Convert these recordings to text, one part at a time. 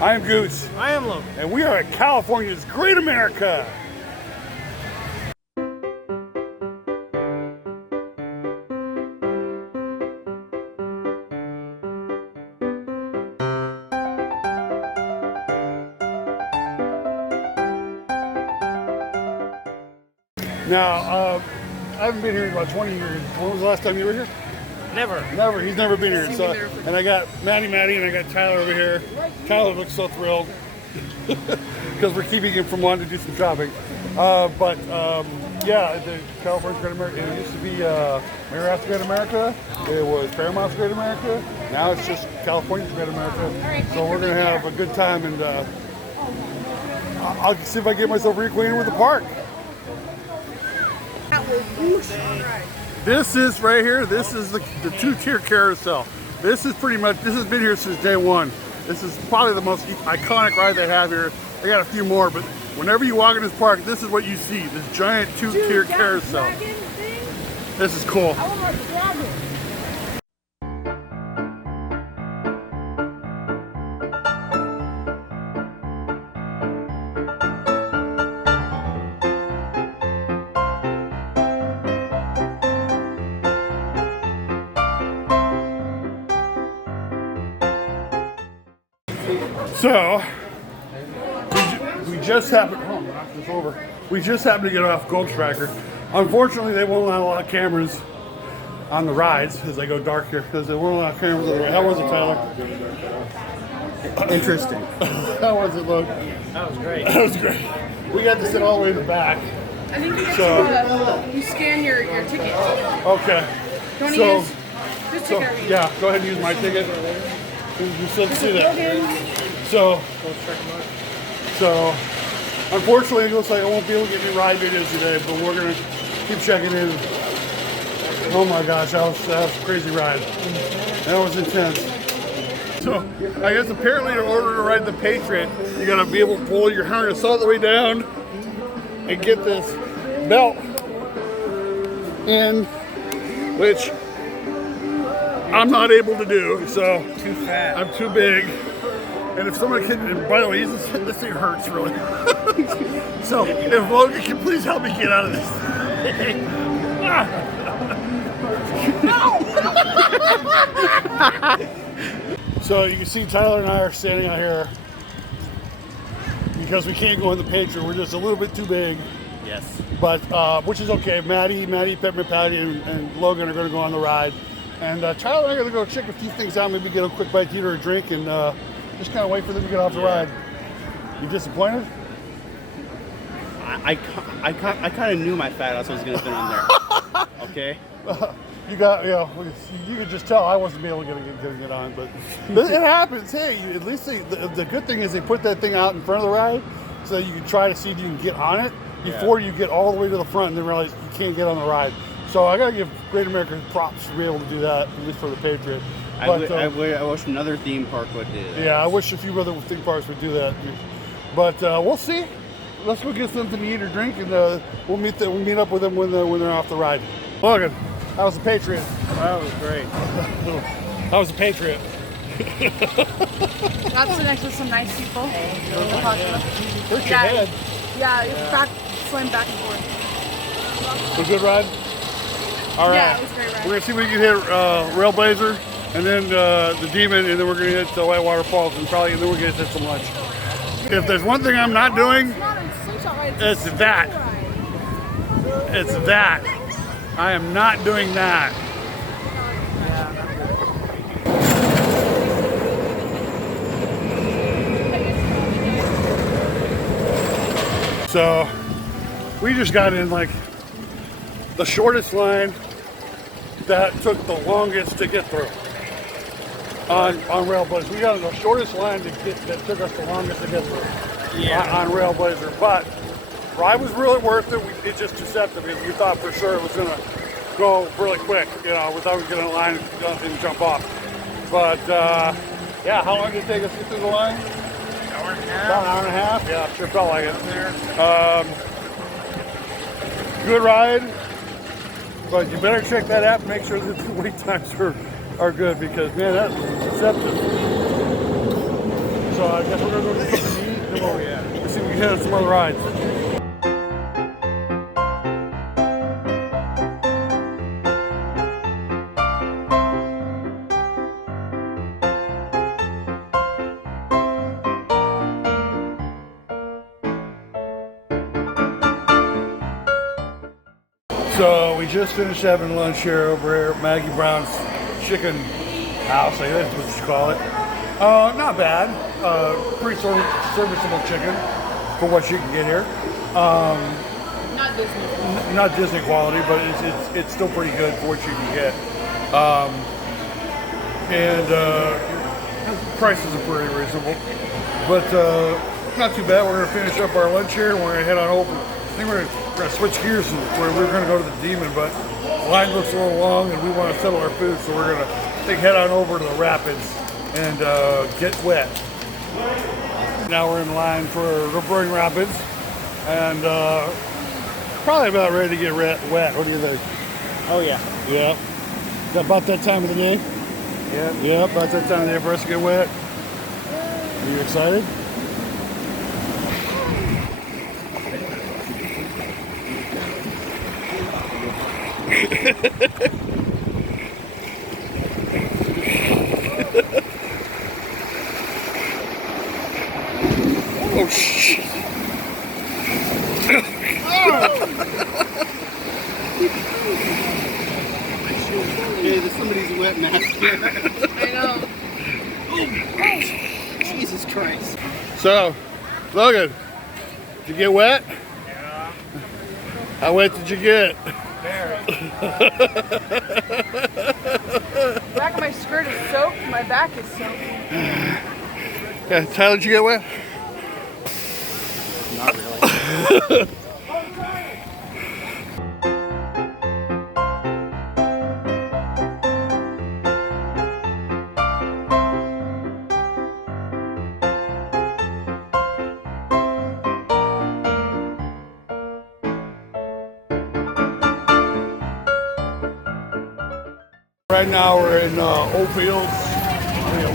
I am Goose. I am Logan. And we are at California's Great America. Now, I haven't been here in about 20 years. When was the last time you were here? Never. Never. He's never been here. So, and I got Maddie, and I got Tyler over here. Tyler looks so thrilled because we're keeping him from wanting to do some shopping. Yeah, the California's Great America. It used to be Marriott's Great America. It was Paramount's Great America. Now it's just California's Great America. So we're gonna have a good time, and I'll see if I can get myself reacquainted with the park. This is right here. This is the two-tier carousel. This is pretty much. This has been here since day one. This is probably the most iconic ride they have here. They got a few more, but whenever you walk in this park, this is what you see. This giant two-tier carousel. This is cool. I want my dragon. So, we just happened, knock this over. We just happened to get off Gold Striker. Unfortunately, they won't allow a lot of cameras on the rides as they go dark here, because they won't allow cameras on the ride. How was it, Tyler? Interesting. How was it, Logan? That was great. That was great. We got to sit all the way in the back. I think you get you scan your ticket. Okay. Do you want to use this ticket? Yeah, go ahead and use my ticket. You still see that. So, unfortunately, it looks like I won't be able to get any ride videos today, but we're going to keep checking in. Oh my gosh, that was a crazy ride. That was intense. So, I guess apparently in order to ride the Patriot, you got to be able to pull your harness all the way down and get this belt in, which I'm not able to do, so Too fat. I'm too big. And if somebody can, and by the way, this thing hurts really. So if Logan can please help me get out of this thing. So you can see Tyler and I are standing out here because we can't go in the Patriot. We're just a little bit too big. Yes. But, which is okay. Maddie, Peppermint Patty, and Logan are going to go on the ride. And Tyler and I are going to go check a few things out, maybe get a quick bite to eat or a drink, and just kind of wait for them to get off the ride. You disappointed? I kind of knew my fat ass was going to fit on there. Okay? You could just tell I wasn't able to get on, but it happens. Hey, at least the good thing is they put that thing out in front of the ride so that you can try to see if you can get on it before you get all the way to the front and then realize you can't get on the ride. So I got to give Great America props to be able to do that, at least for the Patriot. But, I wish another theme park would do that. Yeah, I wish a few other theme parks would do that. But we'll see. Let's go get something to eat or drink, and we'll meet up with them when they're off the ride. Logan, how was the Patriot? That was great. How was the Patriot? Got to next to some nice people. Hurt your head. Yeah, it's swim back and forth. A good ride? All right. Yeah, it was a great ride. We're going to see if we can hit Railblazer, and then the Demon, and then we're going to hit the Whitewater Falls, and then we're going to hit some lunch. If there's one thing I'm not doing, it's that. It's that. I am not doing that. So we just got in like the shortest line that took the longest to get through on Railblazer. We got in the shortest line that took us the longest to get through on Railblazer. But ride was really worth it. It's just deceptive because we thought for sure it was going to go really quick. We thought we were going to line and jump off. But yeah, how long did it take us to get through the line? Hour and a half. About an hour and a half. Yeah, sure felt like it. Good ride, but you better check that app and make sure that the wait times are good because man, that was deceptive. So I guess we're gonna go get something to eat. Then we'll see if we can hit on some other rides. So we just finished having lunch here over here at Maggie Brown's Chicken House, I guess that's what you call it. Not bad. Pretty serviceable chicken for what you can get here. Not Disney. Not Disney quality, but it's still pretty good for what you can get. Prices are pretty reasonable. But not too bad. We're going to finish up our lunch here and we're going to head on over. I think we're going to switch gears and we're going to go to the Demon, but the line looks a little long and we want to settle our food, so we're going to head on over to the Rapids and get wet. Now we're in line for Roaring Rapids and probably about ready to get wet. What do you think? Oh yeah. Yeah. Is that about that time of the day? Yeah. Yeah, about that time of the day for us to get wet. Are you excited? Oh shit! Hey, there's somebody's wet mask here. I know. Oh, Jesus Christ. So, Logan, did you get wet? Yeah. How wet did you get? Back of my skirt is soaked. My back is soaked. Yeah, Tyler, did you get wet? Not really. Right now we're in Oldfields,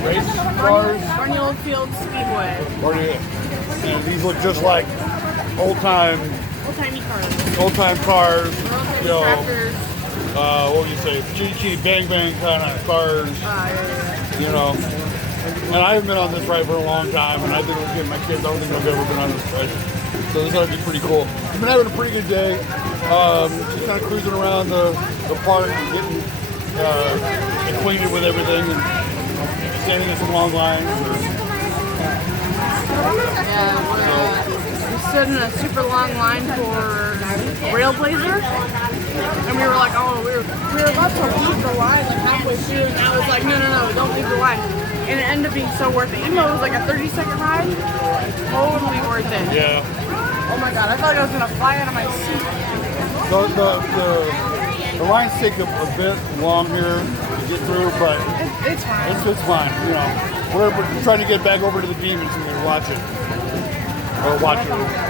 race cars. Barney Oldfield Speedway. And these look just like old-time cars. You know, Tractors. what would you say? Chitty bang bang kind of cars. Yeah. You know. And I haven't been on this ride for a long time, and I think we'll get my kids. I don't think I've ever been on this ride. So this ought to be pretty cool. We've been having a pretty good day. Just kind of cruising around the park and getting acquainted with everything and standing in some long lines. Yeah, we stood in a super long line for Railblazer, and we were like, oh, we were about to leave the line like halfway through, and I was like, no, don't leave the line. And it ended up being so worth it. Even though it was like a 30-second ride, totally worth it. Yeah. Oh my god, I felt like I was gonna fly out of my seat. The lines take a bit long here to get through, but It's fine. it's fine. You know, we're trying to get back over to the Demons and we watch it, or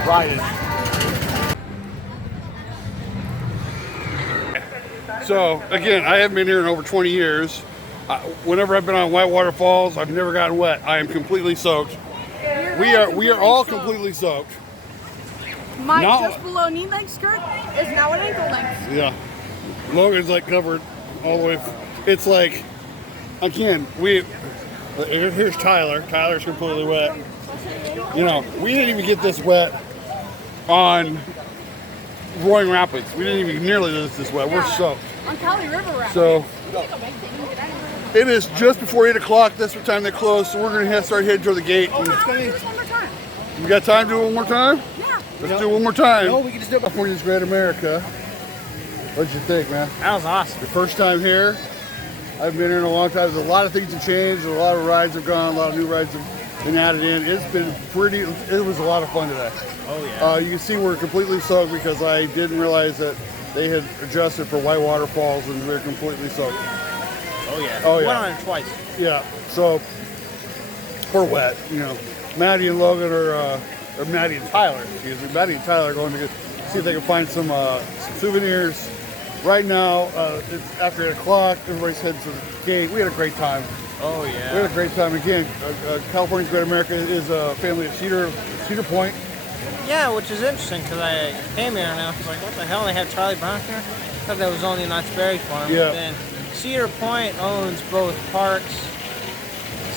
ride it. So again, I haven't been here in over 20 years. Whenever I've been on Whitewater Falls, I've never gotten wet. I am completely soaked. We are all completely soaked. My Now- just below knee length skirt is now at ankle length. Yeah. Logan's like covered all the way. It's like, again, here's Tyler. Tyler's completely wet. You know, we didn't even get this wet on Roaring Rapids. We didn't even nearly this wet. We're soaked. On Cali River Rapids. So it is just before 8 o'clock. That's what time they close. So we're going to start heading toward the gate. Oh, let's do this one more time. You got time to do it one more time? Yeah. Let's do it one more time. No, we can just do it. California's Great America. What'd you think, man? That was awesome. Your first time here? I've been here in a long time. There's a lot of things have changed. A lot of rides have gone. A lot of new rides have been added in. It was a lot of fun today. Oh yeah. You can see we're completely soaked because I didn't realize that they had adjusted for Whitewater Falls and we're completely soaked. Oh yeah. Oh, yeah. Went on it twice. Yeah, so we're wet, you know. Maddie and Logan or Maddie and Tyler, excuse me. Maddie and Tyler are going to see if they can find some souvenirs Right now, it's after 8 o'clock. Everybody's heading to the gate. We had a great time. Oh We yeah. had a great time. Again, California's Great America is a family of Cedar Point. Yeah, which is interesting because I came here and I was like, what the hell? They have Charlie Brown here? I thought that was only an Berry farm. Yeah. Then Cedar Point owns both parks,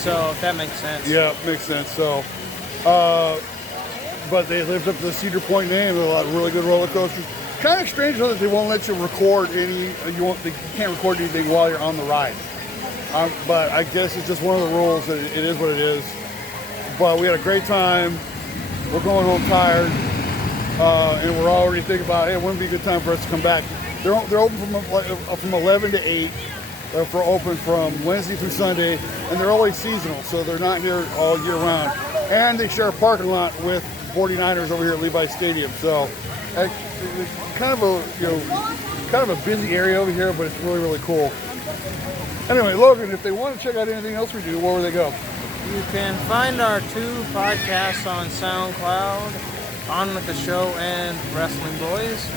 so that makes sense. Yeah, makes sense. So, but they lived up to the Cedar Point name. There are a lot of really good roller coasters. Kind of strange though that they won't let you record any. You can't record anything while you're on the ride. But I guess it's just one of the rules. That it is what it is. But we had a great time. We're going home tired, and we're already thinking about, hey, it wouldn't be a good time for us to come back. They're open from 11 to 8. They're open from Wednesday through Sunday, and they're always seasonal, so they're not here all year round. And they share a parking lot with 49ers over here at Levi Stadium. So it's kind of a busy area over here, but it's really, really cool. Anyway, Logan, if they want to check out anything else we do, where would they go? You can find our 2 podcasts on SoundCloud, On With The Show and Wrestling Boys.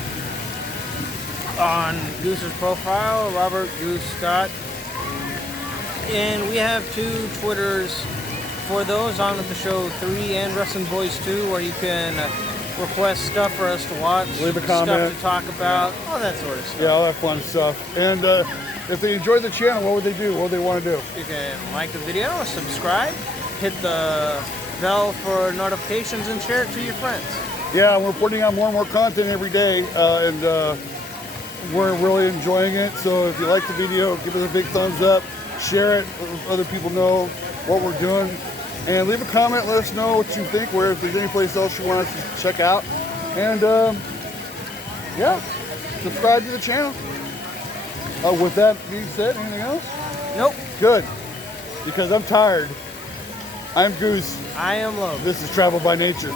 On Goose's profile, Robert Goose Scott. And we have 2 Twitters for those, On With The Show 3 and Wrestling Boys 2, where you can request stuff for us to watch, Leave a comment, stuff to talk about, all that sort of stuff. Yeah, all that fun stuff. And if they enjoyed the channel, what would they do? What would they want to do? You can like the video, subscribe, hit the bell for notifications, and share it to your friends. Yeah, we're putting out more and more content every day, and we're really enjoying it. So if you like the video, give us a big thumbs up, share it, let other people know what we're doing, and leave a comment. Let us know what you think. Where if there's any place else you want us to check out, and yeah, subscribe to the channel. With that being said, anything else? Nope. Good, because I'm tired. I'm Goose. I am Logan. This is Travel by Nature.